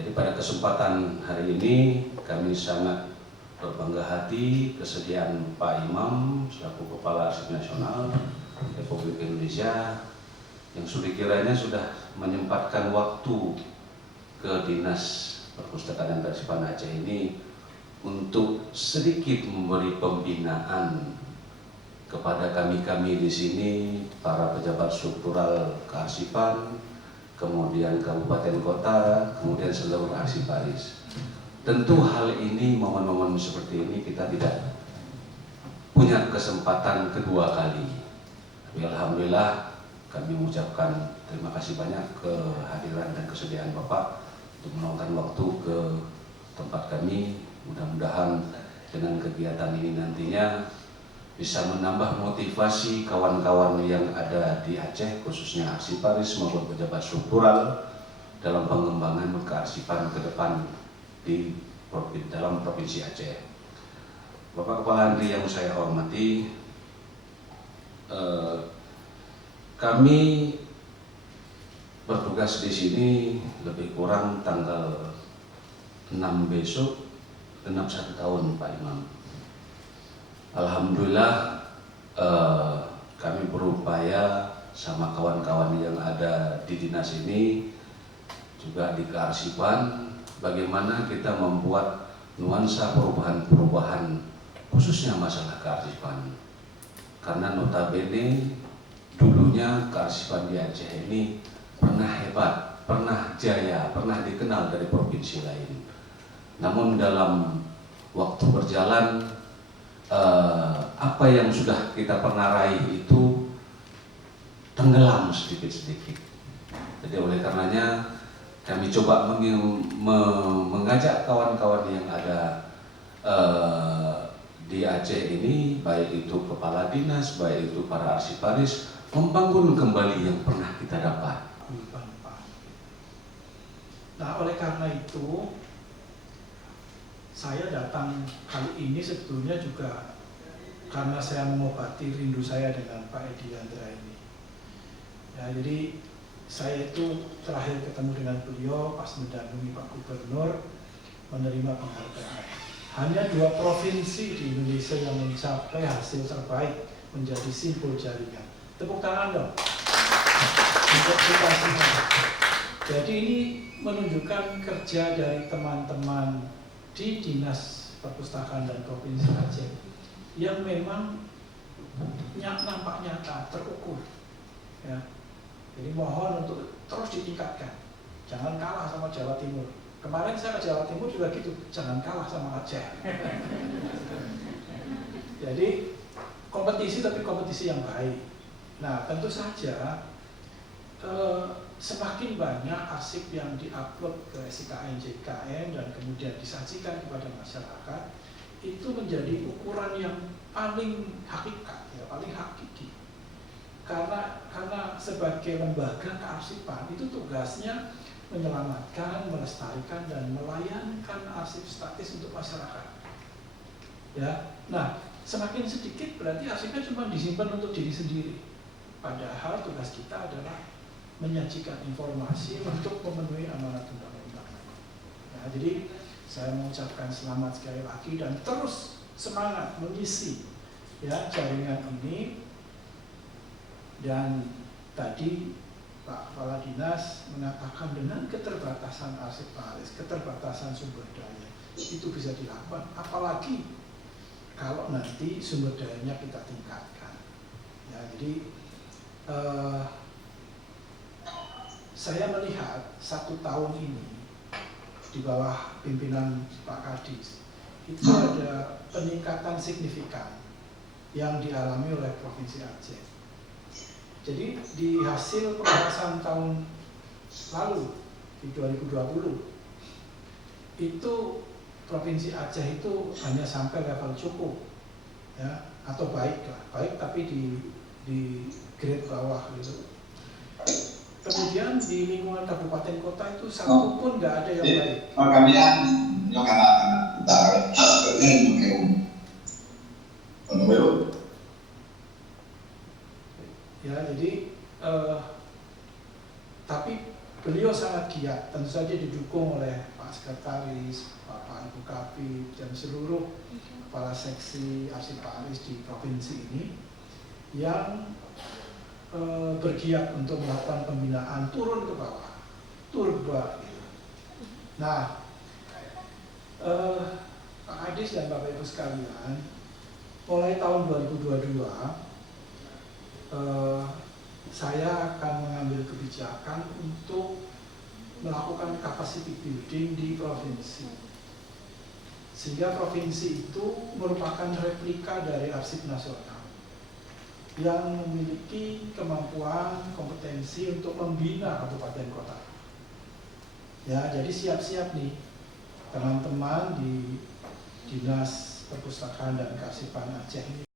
Jadi pada kesempatan hari ini kami sangat berbangga hati kesediaan Pak Imam selaku Kepala Arsip Nasional Republik Indonesia yang kiranya sudah menyempatkan waktu ke Dinas Perpustakaan dan Kearsipan Aceh ini untuk sedikit memberi pembinaan kepada kami-kami di sini, para pejabat struktural kearsipan, kemudian kabupaten kota, kemudian seluruh arsiparis. Tentu hal ini, momen-momen seperti ini kita tidak punya kesempatan kedua kali. Tapi alhamdulillah kami mengucapkan terima kasih banyak kehadiran dan kesediaan Bapak untuk meluangkan waktu ke tempat kami. Mudah-mudahan dengan kegiatan ini nantinya bisa menambah motivasi kawan-kawan yang ada di Aceh, khususnya arsiparis maupun pejabat struktural dalam pengembangan kearsipan ke depan di dalam Provinsi Aceh. Bapak Kepala Andri yang saya hormati, kami bertugas di sini lebih kurang tanggal 6 besok, genap 1 tahun Pak Imam. Alhamdulillah kami berupaya sama kawan-kawan yang ada di dinas ini, juga di kearsipan, bagaimana kita membuat nuansa perubahan-perubahan khususnya masalah kearsipan. Karena notabene dulunya kearsipan di Aceh ini pernah hebat, pernah jaya, pernah dikenal dari provinsi lain. Namun dalam waktu berjalan, apa yang sudah kita pernah raih itu tenggelam sedikit-sedikit. Jadi oleh karenanya kami coba mengajak kawan-kawan yang ada di Aceh ini, baik itu kepala dinas, baik itu para arsiparis, membangun kembali yang pernah kita dapat. Nah, oleh karena itu saya datang kali ini sebetulnya juga karena saya mengobati rindu saya dengan Pak Edi Andra ini. Ya, jadi saya itu terakhir ketemu dengan beliau pas mendampingi Pak Gubernur menerima penghargaan. Hanya 2 provinsi di Indonesia yang mencapai hasil terbaik menjadi simbol jaringan. Tepuk tangan dong. Untuk kita semua. Jadi ini menunjukkan kerja dari teman-teman di Dinas Perpustakaan dan Provinsi Aceh yang memang nampak nyata, terukur. Ya. Jadi mohon untuk terus ditingkatkan, jangan kalah sama Jawa Timur. Kemarin saya ke Jawa Timur juga gitu, jangan kalah sama Aceh. Jadi kompetisi, tapi kompetisi yang baik. Nah, tentu saja semakin banyak arsip yang diupload ke SIKN JKN dan kemudian disajikan kepada masyarakat, itu menjadi ukuran yang paling hakikat, ya, paling hakiki. Karena sebagai lembaga kearsipan itu tugasnya menyelamatkan, melestarikan dan melayanikan arsip statis untuk masyarakat. Ya, nah semakin sedikit berarti arsipnya cuma disimpan untuk diri sendiri. Padahal tugas kita adalah menyajikan informasi untuk memenuhi amanat undang-undang. Nah, jadi saya mengucapkan selamat sekali lagi dan terus semangat mengisi ya jaringan ini. Dan tadi Pak Kepala Dinas mengatakan dengan keterbatasan arsiparis, keterbatasan sumber daya itu bisa dilakukan, apalagi kalau nanti sumber dayanya kita tingkatkan. Ya, jadi saya melihat 1 tahun ini di bawah pimpinan Pak Kadis itu ada peningkatan signifikan yang dialami oleh Provinsi Aceh. Jadi di hasil pembahasan tahun lalu di 2020 itu Provinsi Aceh itu hanya sampai level cukup, ya, atau baik lah, baik tapi di grade bawah gitu. Kemudian di lingkungan kabupaten kota itu satu pun nggak ada yang baik. Ya, jadi tapi beliau beliau sangat giat, tentu saja didukung oleh Pak Sekretaris, Bapak Ibu Kapit, dan seluruh kepala seksi arsiparis di provinsi ini yang bergiat untuk melakukan pembinaan turun ke bawah, turba. Nah, Pak Adis dan Bapak Ibu sekalian, mulai tahun 2022 saya akan mengambil kebijakan untuk melakukan capacity building di provinsi, sehingga provinsi itu merupakan replika dari arsip nasional yang memiliki kemampuan, kompetensi untuk membina kabupaten kota. Ya, jadi siap-siap nih teman-teman di Dinas Perpustakaan dan Kearsipan Aceh ini.